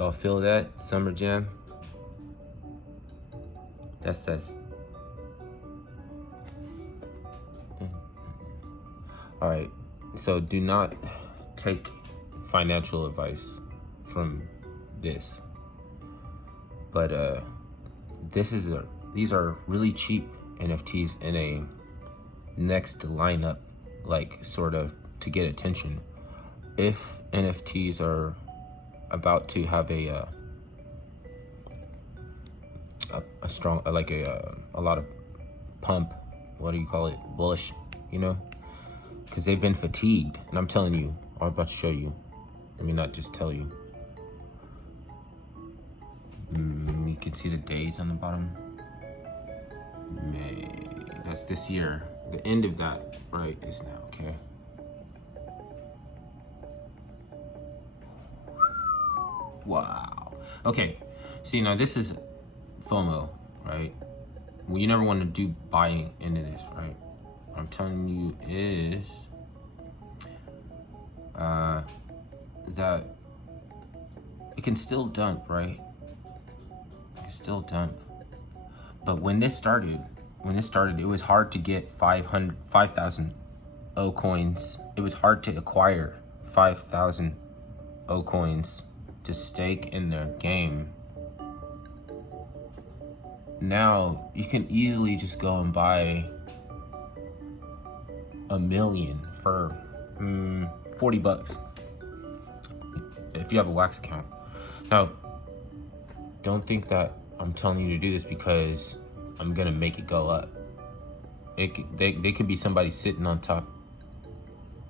Y'all feel that? Summer Jam? That's. All right. So do not take financial advice from this. But these are really cheap NFTs in a next lineup, like sort of to get attention. If NFTs are about to have a strong, like a lot of pump, what do you call it, bullish, because they've been fatigued. And I'm telling you, I'm about to show you, let me not just tell you. You can see the days on the bottom. May, that's this year. The end of that, right, is now, okay? Wow. Okay, see, now this is FOMO, right? Well, you never want to do buying into this, right? What I'm telling you is that it can still dump, right? It can still dump. But when this started, it was hard to get 5,000 O coins. It was hard to acquire 5,000 O coins to stake in their game. Now you can easily just go and buy 1 million for 40 bucks if you have a Wax account. Now, don't think that I'm telling you to do this because I'm gonna make it go up. They could be somebody sitting on top.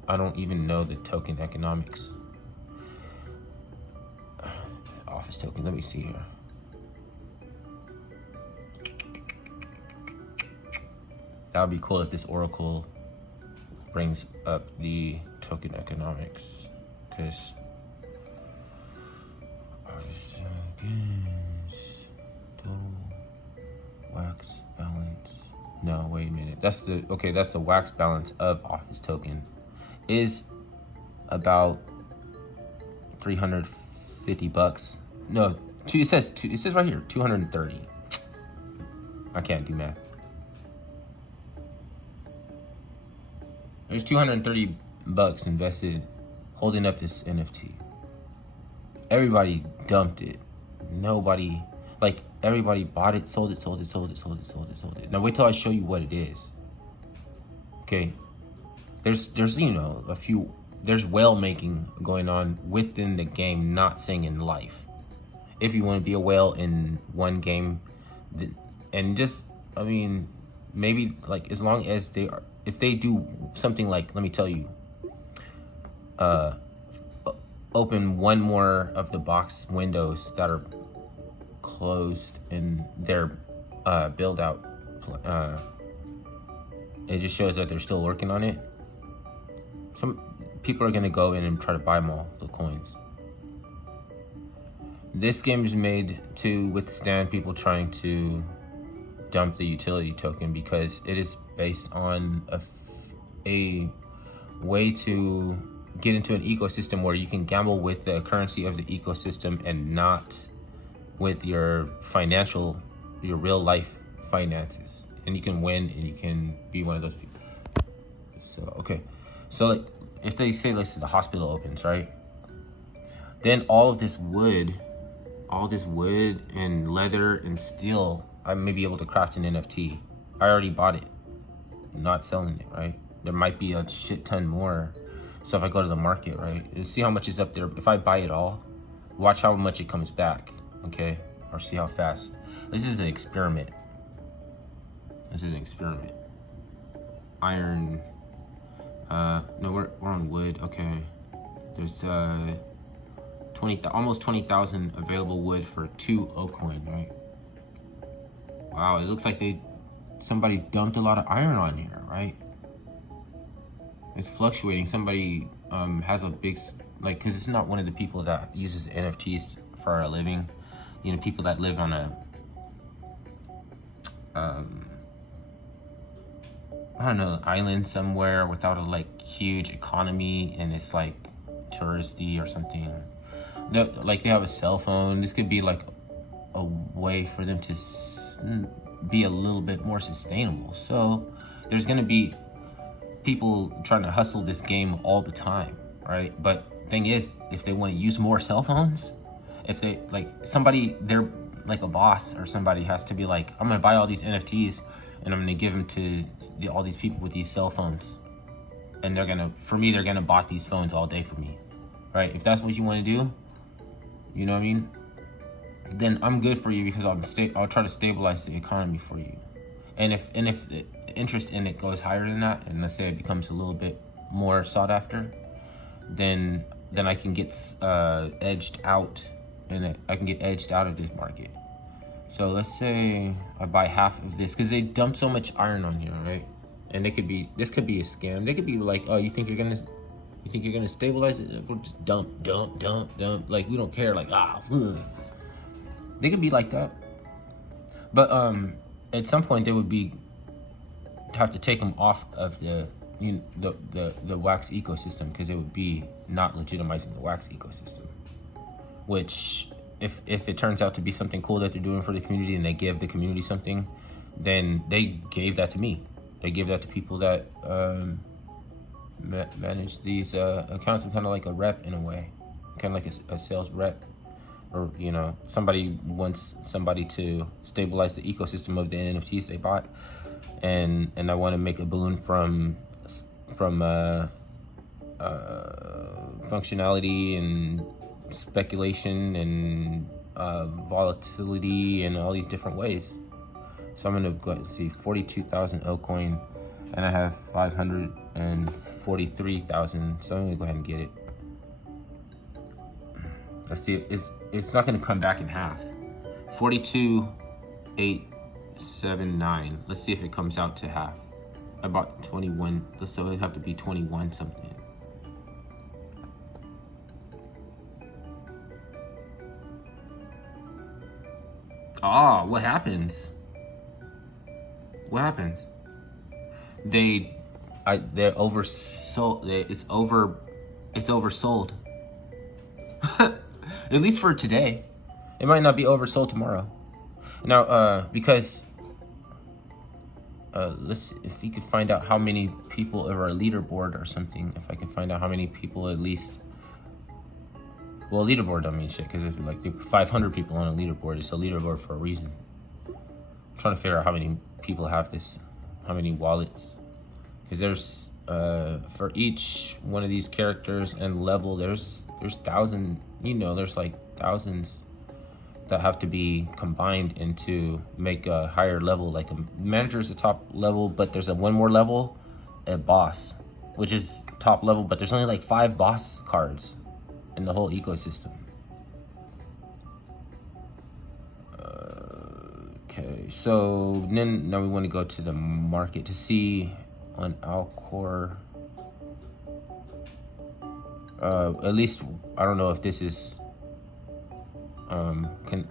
I don't even know the token economics. Office token, let me see here. That would be cool if this Oracle brings up the token economics, because wax balance. No, wait a minute. That's the wax balance of Office token is about 350 bucks. No, it says right here 230. I can't do math. There's 230 bucks invested holding up this NFT. Everybody dumped it. Nobody, like, everybody bought it, sold it. Now wait till I show you what it is. Okay. There's there's whale making going on within the game, not saying in life. If you want to be a whale in one game, and just, I mean, maybe like as long as if they do something like, let me tell you, open one more of the box windows that are closed in their build out, it just shows that they're still working on it. Some people are gonna go in and try to buy them all, the coins. This game is made to withstand people trying to dump the utility token, because it is based on a way to get into an ecosystem where you can gamble with the currency of the ecosystem and not with your real life finances. And you can win and you can be one of those people. So, okay. So like, if they say, let's say the hospital opens, right? Then all this wood and leather and steel, I may be able to craft an NFT. I already bought it. I'm not selling it, right? There might be a shit ton more. So if I go to the market, right, and see how much is up there. If I buy it all, watch how much it comes back, okay? Or see how fast. This is an experiment. Iron, no, we're on wood, okay. There's almost 20,000 available wood for 2 O coin, right? Wow, it looks like somebody dumped a lot of iron on here, right? It's fluctuating. Somebody has a big, like, because it's not one of the people that uses NFTs for a living. You know, people that live on a, I don't know, island somewhere without a like huge economy, and it's like touristy or something. like they have a cell phone. This could be like a way for them to be a little bit more sustainable. So there's gonna be people trying to hustle this game all the time, right? But thing is, if they want to use more cell phones, if they like somebody, they're like a boss or somebody has to be like, I'm gonna buy all these NFTs and I'm gonna give them to all these people with these cell phones, and they're gonna buy these phones all day for me, right? If that's what you want to do, you know what I mean, then I'm good for you, because I'll try to stabilize the economy for you. And if the interest in it goes higher than that, and let's say it becomes a little bit more sought after, then I can get edged out, and I can get edged out of this market. So let's say I buy half of this, because they dump so much iron on here, right? And this could be a scam. They could be like, oh, you think you're gonna stabilize it? We'll just dump. Like, we don't care. Like, they could be like that. But at some point they would have to take them off of the wax ecosystem, because it would be not legitimizing the wax ecosystem. Which, if it turns out to be something cool that they're doing for the community, and they give the community something, then they gave that to me. They gave that to people that manage these accounts. I'm kind of like a rep in a way, kind of like a sales rep, or somebody wants somebody to stabilize the ecosystem of the NFTs they bought, and I want to make a balloon from functionality and speculation and volatility and all these different ways. So I'm gonna go ahead and see 42,000 L-coin, and I have 543,000. So I'm gonna go ahead and get it. Let's see, it's not gonna come back in half. 42,879. Let's see if it comes out to half. I bought 21, so it'd have to be 21 something. What happens? What happens? They're oversold. It's oversold. At least for today. It might not be oversold tomorrow. Now, because let's see if we could find out how many people are a leaderboard or something. If I can find out how many people at least. Well, leaderboard don't mean shit, because it's like 500 people on a leaderboard. It's a leaderboard for a reason. I'm trying to figure out how many people have this, how many wallets, because there's for each one of these characters and level, there's thousands. There's like thousands that have to be combined into make a higher level. Like a manager is the top level, but there's one more level, a boss, which is top level, but there's only like 5 boss cards in the whole ecosystem. Okay, so then now we want to go to the market to see on Alcor. At least I don't know if this is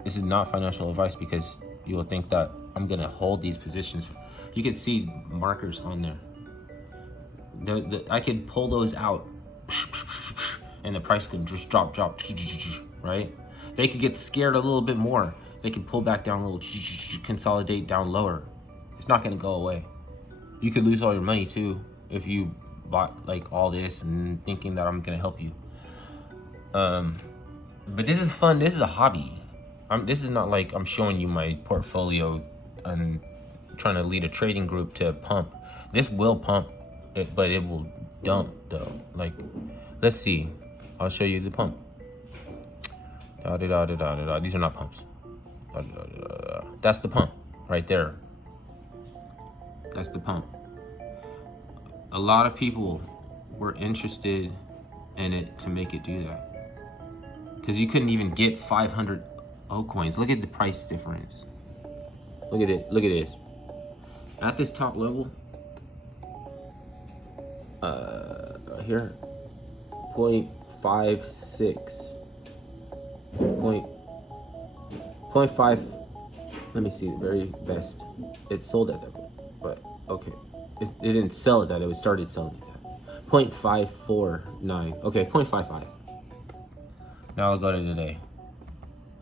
this is not financial advice, because you will think that I'm gonna hold these positions. You can see markers on there. I could pull those out, and the price could just drop, right? They could get scared a little bit more. They could pull back down a little, consolidate down lower. It's not gonna go away. You could lose all your money too if you bought like all this and thinking that I'm gonna help you. But this is fun. This is a hobby. This is not like I'm showing you my portfolio and trying to lead a trading group to pump. This will pump, but it will dump though. Like, let's see. I'll show you the pump. These are not pumps. That's the pump right there. That's the pump. A lot of people were interested in it to make it do that, because you couldn't even get 500 O coins. Look at the price difference. Look at it. Look at this. At this top level, here, 0.56. 0.5. Let me see the very best. It sold at that point, but okay. It didn't sell at that. It started selling at that. 0.549. Okay, 0.55. Now I'll go to today.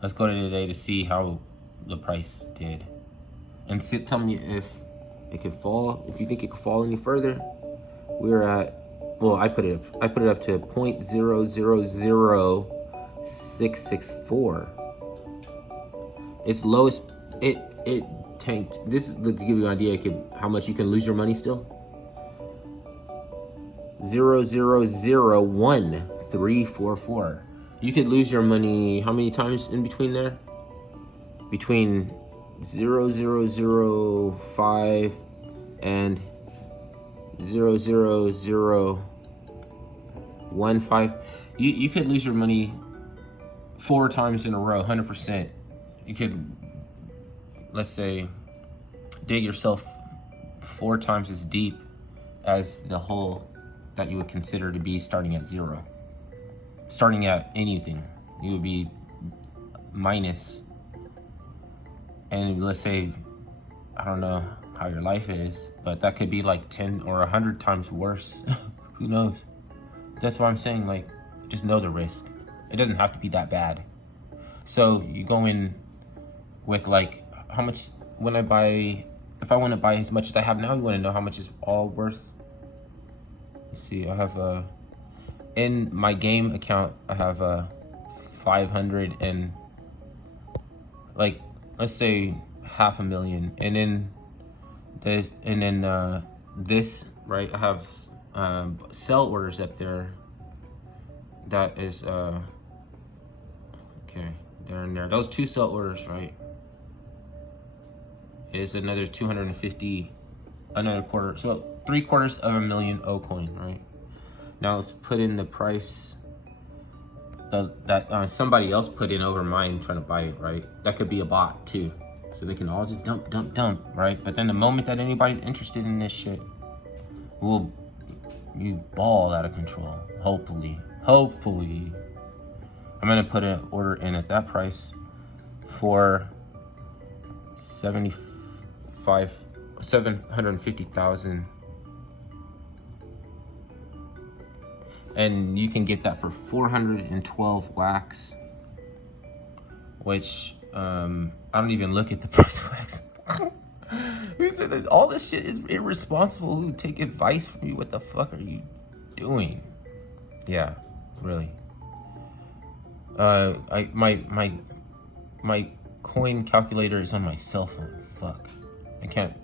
Let's go to today to see how the price did. And tell me if it could fall. If you think it could fall any further. We're at, well, I put it up to 0.000664. Its lowest, it tanked. This is to give you an idea how much you can lose your money still. 0.001344. You could lose your money how many times in between there? Between 0.0005 and 0.0015. You could lose your money 4 times in a row, 100%. You could, let's say, dig yourself 4 times as deep as the hole that you would consider to be starting at 0. Starting at anything, you would be minus. And let's say, I don't know how your life is, but that could be like 10 or 100 times worse. Who knows? That's why I'm saying, like, just know the risk. It doesn't have to be that bad. So you go in with like, how much, if I want to buy as much as I have now, you want to know how much is all worth? Let's see, I have in my game account, I have 500 and, like, let's say $500,000, and then this, right, I have sell orders up there. That is okay, they're in there. Those 2 sell orders, right, is another 250, another quarter, so $750,000 O coin, right? Now let's put in the price that somebody else put in over mine trying to buy it, right? That could be a bot too. So they can all just dump, right? But then the moment that anybody's interested in this shit, you ball out of control. Hopefully. I'm gonna put an order in at that price for 750,000. And you can get that for 412 wax, which I don't even look at the price of wax. Who said that all this shit is irresponsible? Who take advice from you? What the fuck are you doing? Yeah, really. My coin calculator is on my cell phone. Fuck, I can't.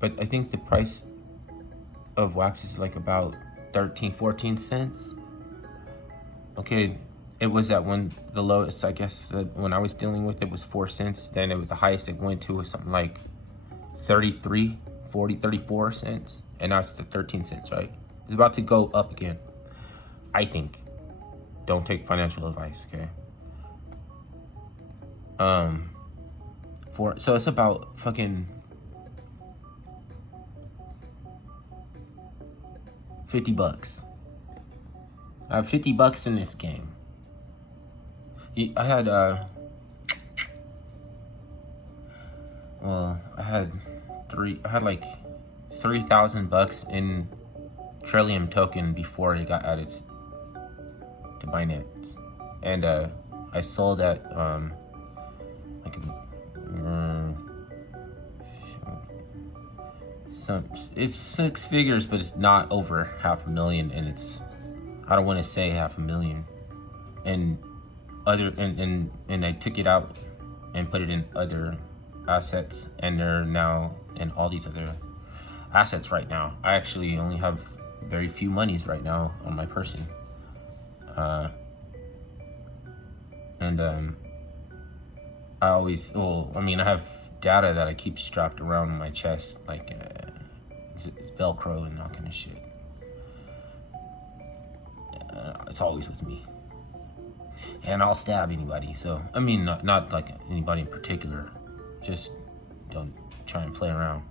But I think the price of wax is like about 13-14 cents. Okay, it was at the lowest, I guess, that when I was dealing with it was 4 cents. Then the highest it went to was something like 34 cents, and now it's the 13 cents, right? It's about to go up again, I think. Don't take financial advice, okay? So it's about fucking $50. I have $50 in this game. I had like $3,000 in Trillium token before it got added to Binance, and I sold at like it's 6 figures, but it's not over $500,000, and I don't want to say $500,000, and I took it out and put it in other assets, and they're now in all these other assets right now. I actually only have very few monies right now on my person, I have data that I keep strapped around my chest, like Velcro and all kind of shit. It's always with me, and I'll stab anybody. So I mean, not like anybody in particular, just don't try and play around.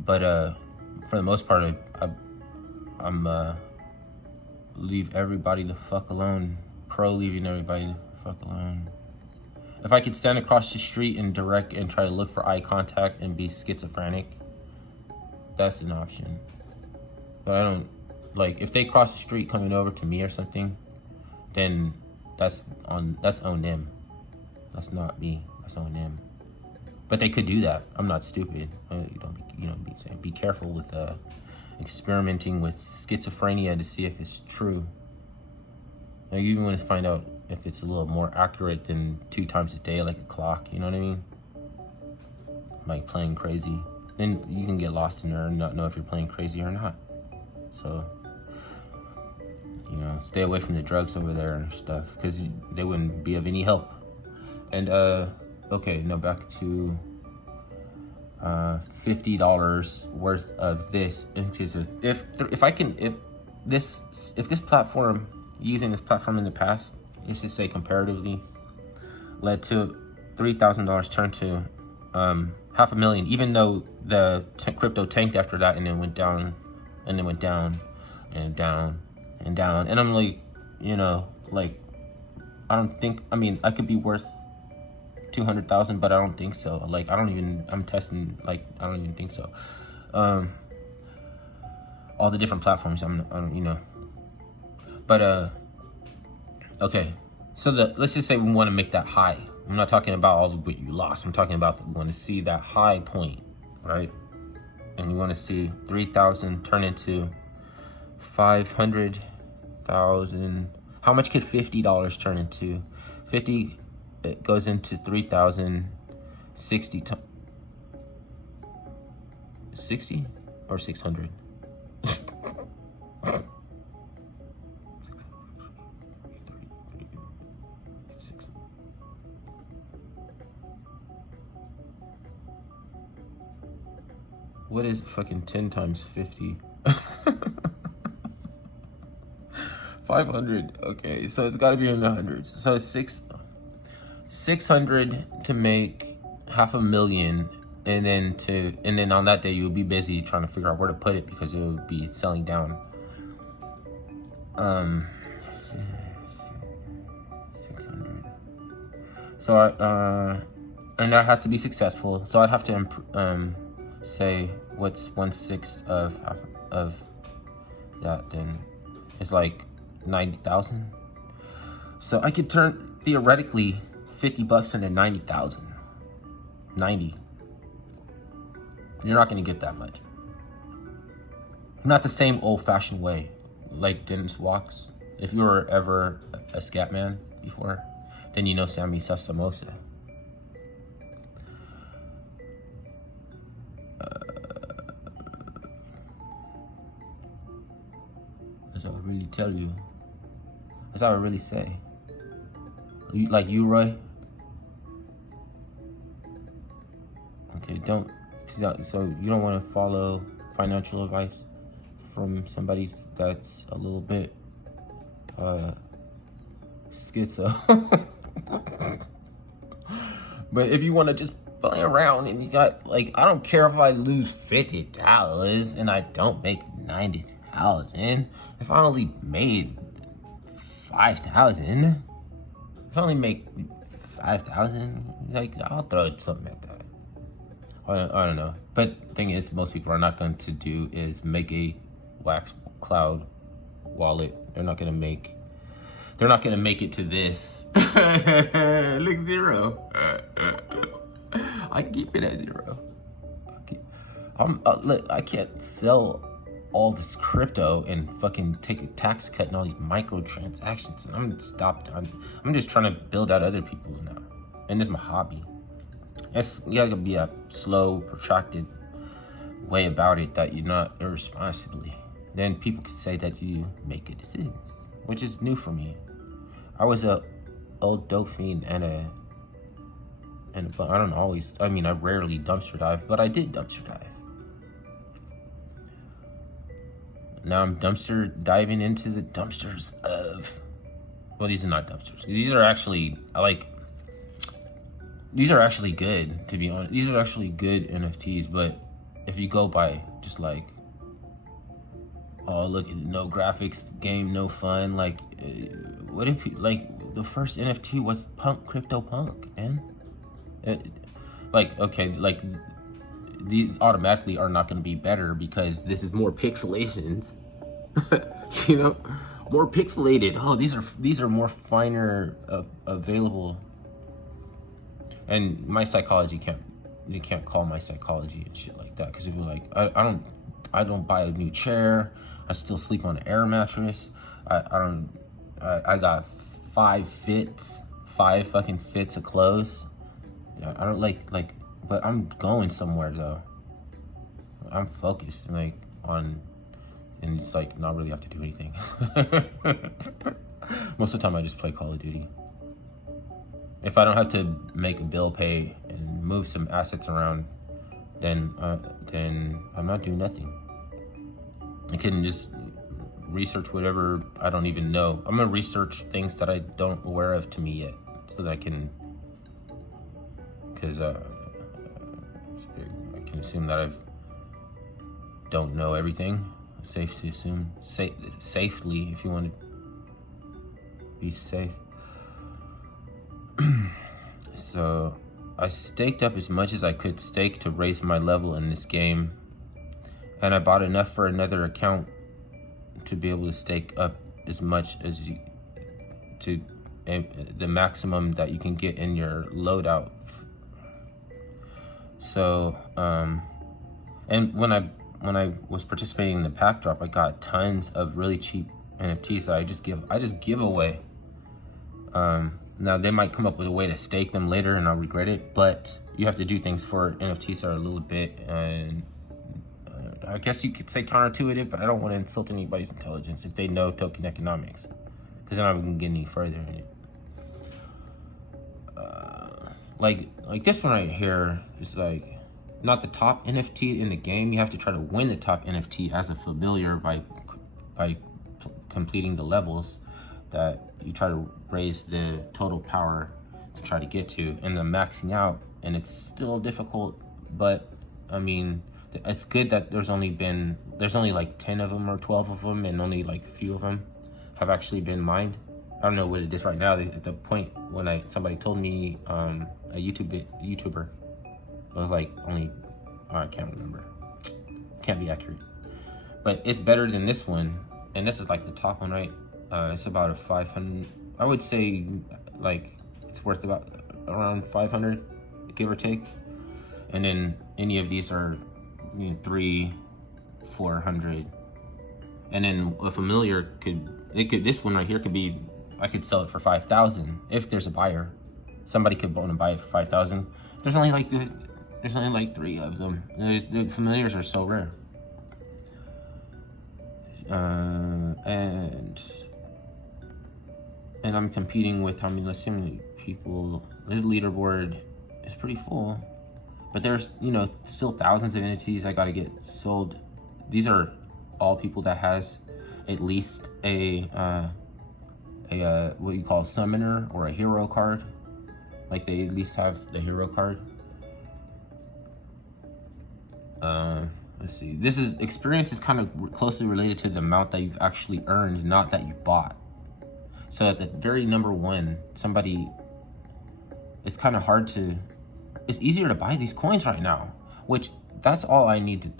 But for the most part, I'm leave everybody the fuck alone. Pro leaving everybody the fuck alone. If I could stand across the street and try to look for eye contact and be schizophrenic, that's an option. But I don't, like, if they cross the street coming over to me or something, then that's on them. That's not me. That's on them. But they could do that. I'm not stupid. Be careful with experimenting with schizophrenia to see if it's true. Now, you even want to find out if it's a little more accurate than 2 times a day, like a clock. You know what I mean? Like playing crazy. Then you can get lost in there and not know if you're playing crazy or not. So, stay away from the drugs over there and stuff, because they wouldn't be of any help. And okay, now back to $50 worth of this. If this platform, using this platform in the past, let's just say comparatively, led to $3,000 turned to $500,000, even though the crypto tanked after that and then went down and then went down and down and down. And I'm like, I could be worth 200,000, but I don't think so. Like, I'm testing, like, I don't even think so. All the different platforms, but okay, so let's just say we want to make that high. I'm not talking about all the what you lost. I'm talking about we want to see that high point, right? And you want to see 3,000 turn into 500,000. How much could $50 turn into? 50, it goes into 3,000, 60 or 600. What is fucking 10 times 50? 500. Okay, so it's got to be in the hundreds. So 600 to make $500,000, and then on that day you'll be busy trying to figure out where to put it because it will be selling down. 600. So and that has to be successful. So I'd have to say what's 1/6 of that, then it's like 90,000. So I could turn theoretically $50 into 90,000. 90. You're not gonna get that much. Not the same old-fashioned way, like Dennis walks. If you were ever a scat man before, then you know Sammy Sasamosa. That's what I really tell you. That's how I really say. Like you, Roy? Okay, so you don't want to follow financial advice from somebody that's a little bit schizo. But if you want to just play around and you got, like, I don't care if I lose $50 and I don't make 90,000. If I only made 5,000, if I only make 5,000, like, I'll throw something at that. I don't know. But the thing is, most people are not going to do is make a wax cloud wallet. They're not going to make it to this. Look, 0. I keep it at 0. Look, I can't sell all this crypto and fucking take a tax cut and all these microtransactions. And I'm stopped. I'm just trying to build out other people now. And it's my hobby. You gotta be a slow, protracted way about it that you're not irresponsibly. Then people can say that you make good decisions, which is new for me. I was a old dope fiend and I rarely dumpster dive, but I did dumpster dive. Now I'm dumpster diving into the dumpsters of, well, these are not dumpsters. These are actually good, to be honest. These are actually good NFTs, but if you go by just like, oh, look, no graphics, game, no fun, like, what if you, like, the first NFT was CryptoPunk, man? These automatically are not going to be better because this is more pixelations. more pixelated. Oh, these are more finer available. And my psychology you can't call my psychology and shit like that, because if you're like, I don't buy a new chair. I still sleep on an air mattress. I got 5 fucking fits of clothes. I don't but I'm going somewhere though. I'm focused on, and it's not really have to do anything. Most of the time I just play Call of Duty. If I don't have to make a bill pay and move some assets around, then I'm not doing nothing. I can just research whatever I don't even know. I'm gonna research things that I don't aware of to me yet, so that I can, because I can assume that I don't know everything. Safe to assume, safely, if you want to be safe. So I staked up as much as I could stake to raise my level in this game, and I bought enough for another account to be able to stake up as much as the maximum that you can get in your loadout. So and when I was participating in the pack drop, I got tons of really cheap NFTs that I just give away. Now they might come up with a way to stake them later and I'll regret it, but you have to do things for NFTs that are a little bit, and I guess you could say counterintuitive, but I don't want to insult anybody's intelligence if they know token economics, because then I wouldn't get any further in it. Like this one right here is not the top NFT in the game. You have to try to win the top NFT as a familiar by completing the levels that you try to raise the total power to try to get to, and then maxing out, and it's still difficult. But I mean, it's good that there's only 10 of them or 12 of them, and only a few of them have actually been mined. I don't know what it is right now. At the point when somebody told me, a YouTuber, it was only, I can't remember, can't be accurate, but it's better than this one, and this is the top one, right? It's about a 500. I would say it's worth about around 500, give or take. And then any of these are 300, 400. And then a familiar this one right here could be, I could sell it for 5,000 if there's a buyer. Somebody could want to buy it for 5,000. There's only there's only 3 of them. The familiars are so rare. And I'm competing with let's see how many people. This leaderboard is pretty full, but there's still thousands of entities I gotta get sold. These are all people that has at least a what you call a summoner or a hero card. They at least have the hero card. Let's see. This experience is kind of closely related to the amount that you've actually earned, not that you bought. So at the very number one, it's kind of hard it's easier to buy these coins right now, which that's all I need,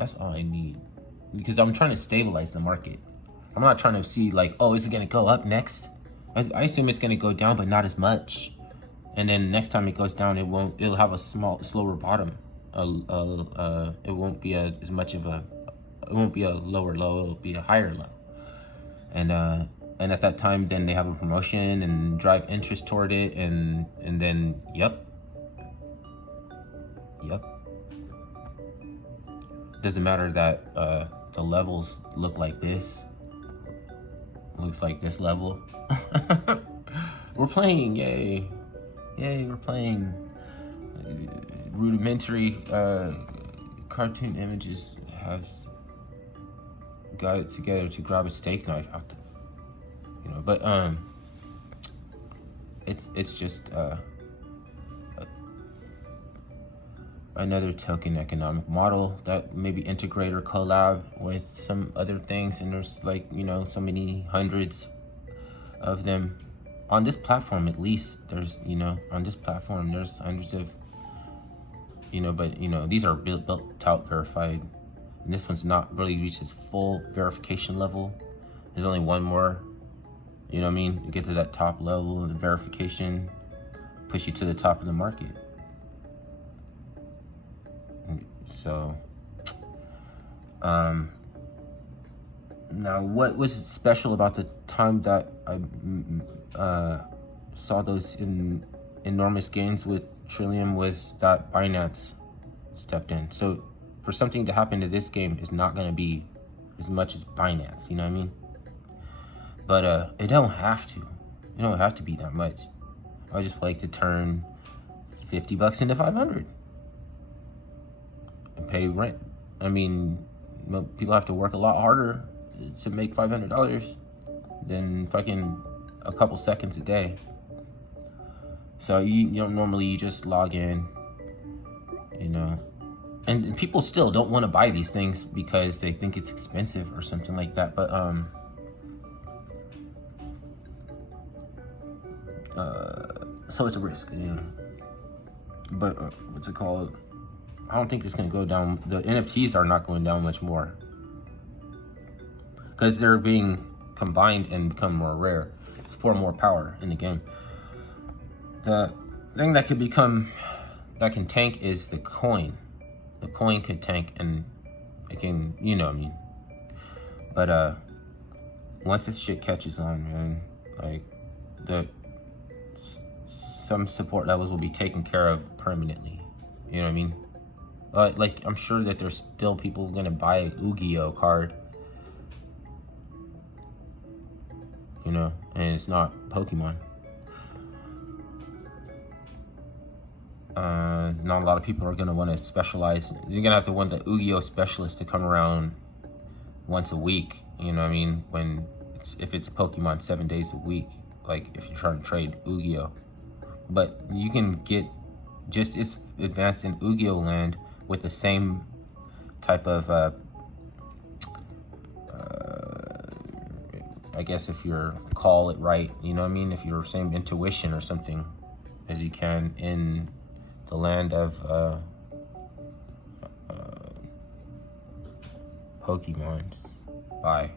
because I'm trying to stabilize the market. I'm not trying to see oh, is it going to go up next? I assume it's going to go down, but not as much. And then next time it goes down, it'll have a slower bottom. It won't be it won't be a lower low, it'll be a higher low. And at that time, then they have a promotion and drive interest toward it, and then yep. Doesn't matter that the levels look like this. Looks like this level. We're playing, yay, we're playing. Rudimentary cartoon images have got it together to grab a steak knife out there. But it's just another token economic model that maybe integrate or collab with some other things, and there's so many hundreds of them on this platform. At least there's on this platform there's hundreds of but these are built out, verified, and this one's not really reached its full verification level. There's only one more You know what I mean? You get to that top level of the verification, push you to the top of the market. So, now what was special about the time that I saw those enormous gains with Trillium was that Binance stepped in. So for something to happen to this game is not going to be as much as Binance, you know what I mean? But it don't have to. It don't have to be that much. I just like to turn $50 into 500 and pay rent. I mean, people have to work a lot harder to make $500 than fucking a couple seconds a day. So you don't normally, you just log in, you know, and people still don't want to buy these things because they think it's expensive or something like that. But so it's a risk, yeah. But what's it called? I don't think it's gonna go down. The NFTs are not going down much more because they're being combined and become more rare for more power in the game. The thing that can tank is the coin. The coin could tank and it can, you know what I mean. But once this shit catches on, man, like some support levels will be taken care of permanently. You know what I mean? Like, I'm sure that there's still people gonna buy a Yu-Gi-Oh card, you know, and it's not Pokemon. Not a lot of people are gonna want to specialize. You're gonna have to want the Yu-Gi-Oh specialist to come around once a week. You know what I mean? If it's Pokemon 7 days a week, like if you're trying to trade Yu-Gi-Oh. But you can get just as advanced in Yu-Gi-Oh land with the same type of, I guess if you're call it right, you know what I mean? If you're same intuition or something as you can in the land of Pokemons. Bye.